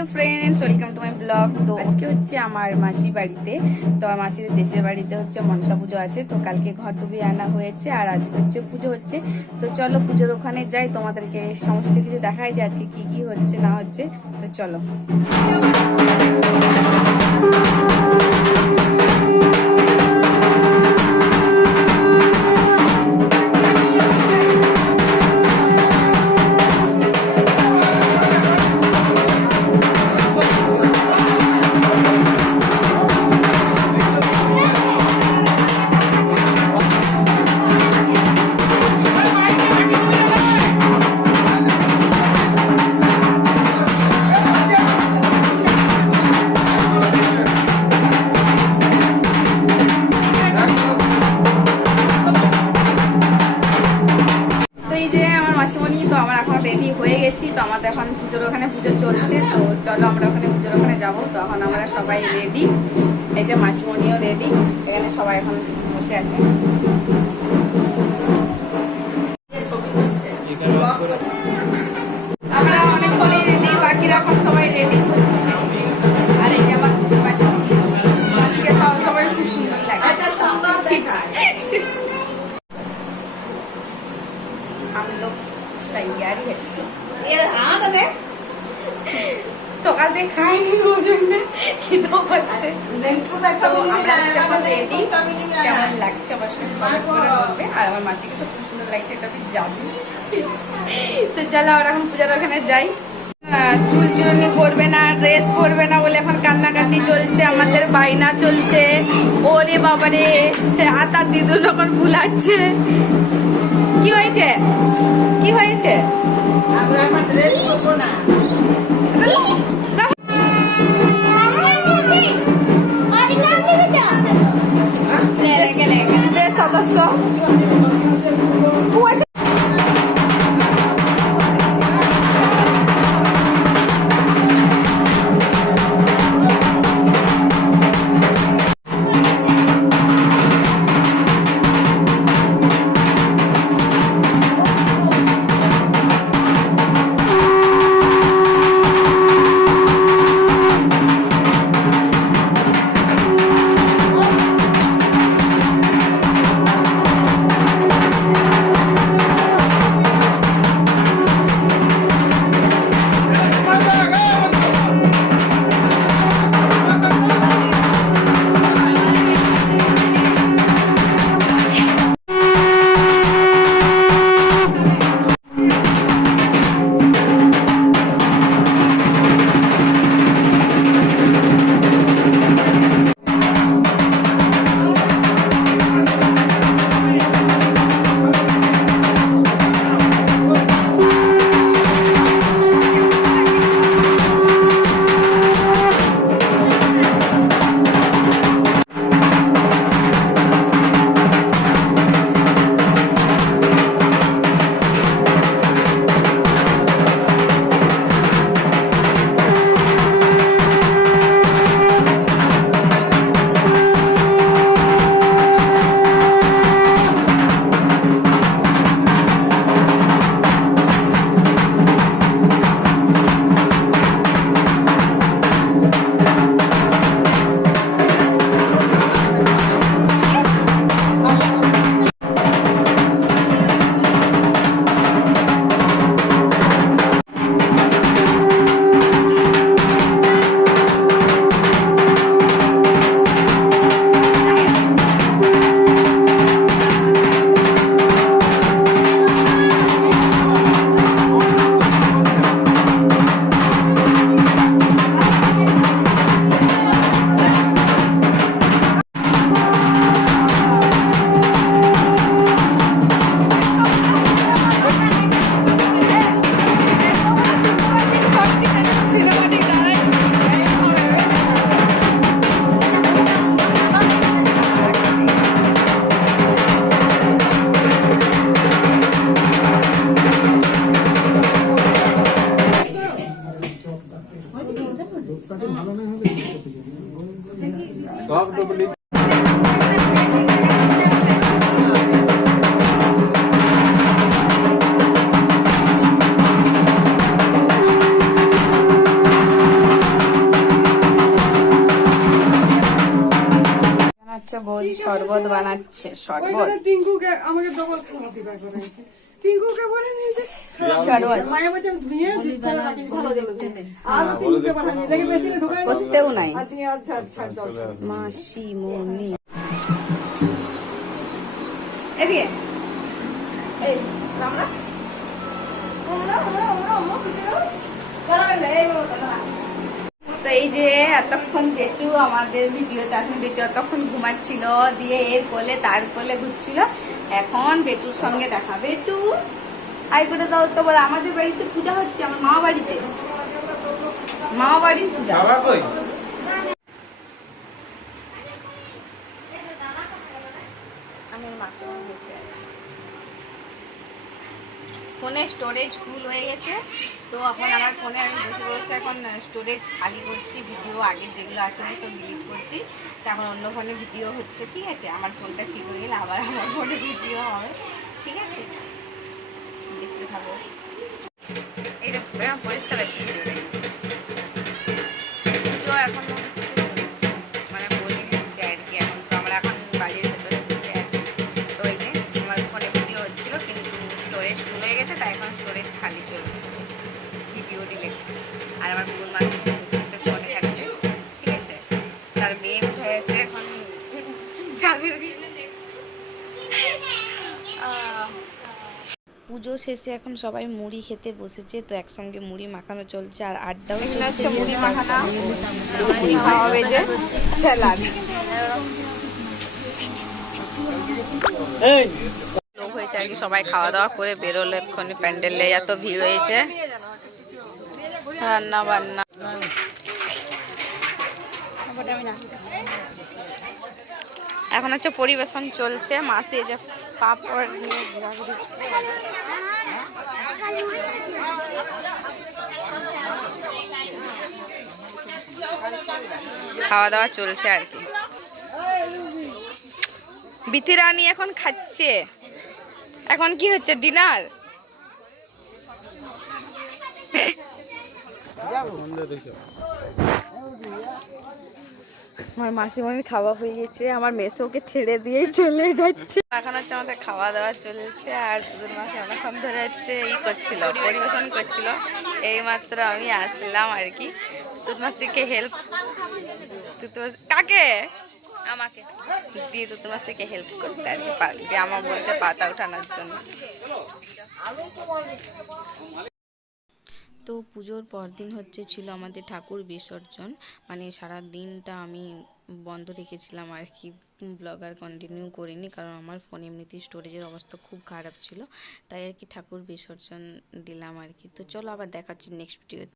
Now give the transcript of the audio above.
Hello friends, welcome to my blog. তো আজকে হচ্ছে আমার মাসির বাড়িতে, তো আমার মাসির দেশের বাড়িতে হচ্ছে মনসা পুজো আছে। তো কালকে ঘর ডুবিয়ে আনা হয়েছে আর আজকে হচ্ছে পুজো হচ্ছে। তো চলো পুজোর ওখানে যাই, তোমাদেরকে সমস্ত কিছু দেখাই যে আজকে কি কি হচ্ছে না হচ্ছে। তো চলো। তো আমরা এখন রেডি হয়ে গেছি, তো আমাদের এখন পুজোর ওখানে পুজো চলছে। তো চলো আমরা ওখানে পুজোর ওখানে যাবো। তো এখন আমরা সবাই রেডি, এই যে মাসিমণিও রেডি, এখানে সবাই এখন বসে আছে। আমরা অনেকক্ষণই রেডি, বাকিরা এখন সবাই রেডি হচ্ছে। আর এই যে আমার মাসিকে সবাই খুব সুন্দর লাগে। সকাল থেকে খাইনি, খিদেও পাচ্ছে। আমরা যখন রেডি, কেমন লাগছে অবশ্যই বলবে। আর আমার মাসিকে তো খুব সুন্দর লাগছে, এটা আমি জানি। তো চলো আমরা এখন পূজার ওখানে যাই। চুল চিরুনি করবে না, ড্রেস পরবে না বলে এখন কান্নাকাটি চলছে, আমাদের বায়না চলছে। ওরে বাবারে, আতার দিদু যখন ভুলাচ্ছে। কি হয়েছে, কি হয়েছে? আমরা এখন ড্রেস পরবো না। সদস্য হচ্ছে বৌদি শরবত বানাচ্ছে, শরবত টিঙ্কুকে আমাকে ডবল খাওয়াতে করে টিঙ্কুকে বলে নিয়েছে শরবত মায়া বলছে ধুয়ে দুধ করে রাখি ভালো জ্বলছে আর টিঙ্কুকে বানানি লেগে মেশিনে ঢুকায় করতেও নাই আর দিয়ে আর ছাড় জল মাসি মনি এদিকে এই রামলা তো এই যে এতক্ষণ বেটু আমাদের ভিডিওতে আসেন, বেটু এতক্ষণ ঘুমাচ্ছিল, দিয়ে এর কোলে তার কোলে ঘুরছিল। এখন বেটুর সঙ্গে দেখা। বেটু আই করে দাও তো, বলে আমাদের বাড়িতে পূজা হচ্ছে, আমার মামা বাড়িতে, মামা বাড়ির পূজা। আমি মাসে বসে আছি, ফোনে স্টোরেজ ফুল হয়ে গেছে, তো এখন আমার ফোনে আমি বসে বসে এখন স্টোরেজ খালি করছি, ভিডিও আগে যেগুলো আছে সব ডিলিট করছি। তো এখন অন্য ফোনে ভিডিও হচ্ছে, ঠিক আছে? আমার ফোনটা ঠিক হয়ে গেলে আবার আমার ফোনে ভিডিও হবে, ঠিক আছে? দেখতে থাকো, এটা পরিষ্কার আছে পুজো এখন মানে বলে হচ্ছে আর কি। এখন তো আমরা এখন বাড়ির ভেতরে বসে আছি, তো এই যে আমার ফোনে ভিডিও হচ্ছিল কিন্তু স্টোরেজ ফুল হয়ে গেছে, তাই এখন স্টোরেজ খালি চলছে, ভিডিও ডিলিট। আর আমার বোন মাসে বসে বসে ফোনে আছে, ঠিক আছে? তার মেয়ে উঠে গেছে এখন যাবে। পুজো শেষে এখন সবাই মুড়ি খেতে বসেছে, তো একসঙ্গে মুড়ি মাখানো চলছে আর আড্ডাও চলছে। মুড়ি মাখানো হবে যে স্যালাড লোক হয়েছে আর কি, সবাই খাওয়া দাওয়া করে বেরোলো এক্ষুনি প্যান্ডেলে, এত ভিড় হয়েছে, রান্না বান্না। এখন হচ্ছে পরিবেশন চলছে, মাসি যে পাপড় নিয়ে ঘোরাঘুরি, খাওয়া দাওয়া চলছে আর কি। বিথি রানী এখন খাচ্ছে, এখন কি হচ্ছে ডিনার। আমার মাসিমণির খাওয়া হয়ে গেছে, আমার মেসোকে ছেড়ে দিয়েই চলে যাচ্ছে। এখন হচ্ছে আমাদের খাওয়া দাওয়া চলছে, আর দুধের মাসি অনেকক্ষণ ধরে হচ্ছে ই করছিল, পরিবেশন করছিল। এইমাত্র আমি আসলাম আর কি, দুধ মাসিকে হেল্প, কাকে আমাকে দিয়ে দুধ মাসিকে হেল্প করতে আর কি, আমার বলছে পাতা উঠানোর জন্য। তো পুজোর পরদিন হচ্ছে ছিল আমাদের ঠাকুর বিসর্জন, মানে সারা দিনটা আমি বন্ধ রেখেছিলাম আর কি, ব্লগ আর কন্টিনিউ করিনি, কারণ আমার ফোন এমনিতেই স্টোরেজের অবস্থা খুব খারাপ ছিল, তাই আর কি ঠাকুর বিসর্জন দিলাম আর কি। তো চলো আবার দেখা হচ্ছে নেক্সট ভিডিও।